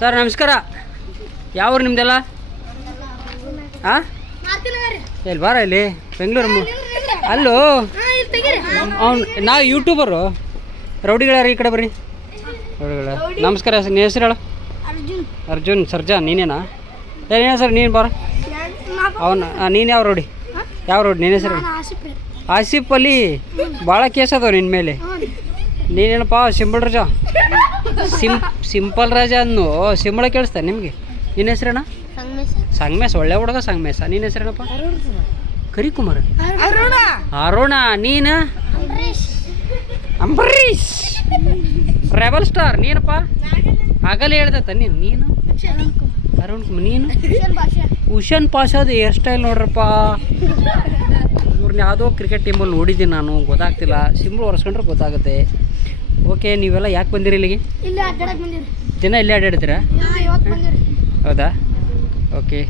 Sir ನಮಸ್ಕಾರ. ಯಾವ ಊರು ನಿಮ್ದೆಲ್ಲ? ಹಾಂ ಎಲ್ಲಿ ಬಾರ ಇಲ್ಲಿ ಬೆಂಗಳೂರು ಅಲ್ಲೋ ಅವ್ನು ನಾವು ಯೂಟ್ಯೂಬರು ರೌಡಿಗಳಾರ ಈ ಕಡೆ ಬರ್ರಿ. ರೌಡಿಗಳ ನಮಸ್ಕಾರ ಸರ್. ನೀನು ಹೆಸರು ಹೇಳು? ಅರ್ಜುನ್ ಸರ್ಜಾ ನೀನೇನಾ? ಏನೇನ ಸರ್ ನೀನು ಬಾರ ಅವನು. ನೀನು ಯಾವ ರೌಡಿ? ಯಾವ ರೌಡಿ ನಿನ್ನ ಹೆಸರು? ಆಸಿಫ್ ಅಲಿ. ಭಾಳ ಕೇಸ್ ಅದಾವ ನಿನ್ನ ಮೇಲೆ. ನೀನೇನಪ್ಪ ಸಿಂಪಲ್ ರಾಜ? ಸಿಂಪಲ್ ರಾಜ ಅನ್ನು ಸಿಂಬಳ ಕೇಳಿಸ್ತಾ ನಿಮಗೆ? ನಿನ್ನ ಹೆಸರಣ್ಣ? ಸಂಗಮೇಶ. ಒಳ್ಳೆ ಹುಡುಗ ಸಂಗಮೇಶ. ನಿನ್ನ ಹೆಸರೇನಪ್ಪ? ಕರಿಕುಮಾರ್. ಅರುಣ. ನೀನು? ಅಂಬರೀಶ್. Rebel star. ನೀನಪ್ಪ? ಆಗಲೇ ಹೇಳ್ದತ್ತ ನೀನು ಅರುಣ್ ಕುಮಾರ್. ನೀನು? ಹುಷನ್ ಪಾಷಾದ ಹೇರ್ ಸ್ಟೈಲ್ ನೋಡ್ರಪ್ಪ. ಇವ್ರನ್ನ ಯಾವುದೋ ಕ್ರಿಕೆಟ್ ಟೀಮಲ್ಲಿ ನೋಡಿದ್ದೀನಿ ನಾನು, ಗೊತ್ತಾಗ್ತಿಲ್ಲ. ಸಿಂಬಲ್ ಒರೆಸ್ಕೊಂಡ್ರೆ ಗೊತ್ತಾಗುತ್ತೆ. ಓಕೆ, ನೀವೆಲ್ಲ ಯಾಕೆ ಬಂದಿರಿ ಇಲ್ಲಿಗೆ? ದಿನ ಇಲ್ಲೇ ಅಡ್ಡಾಡ್ತೀರಾ? ಹೌದಾ? ಓಕೆ.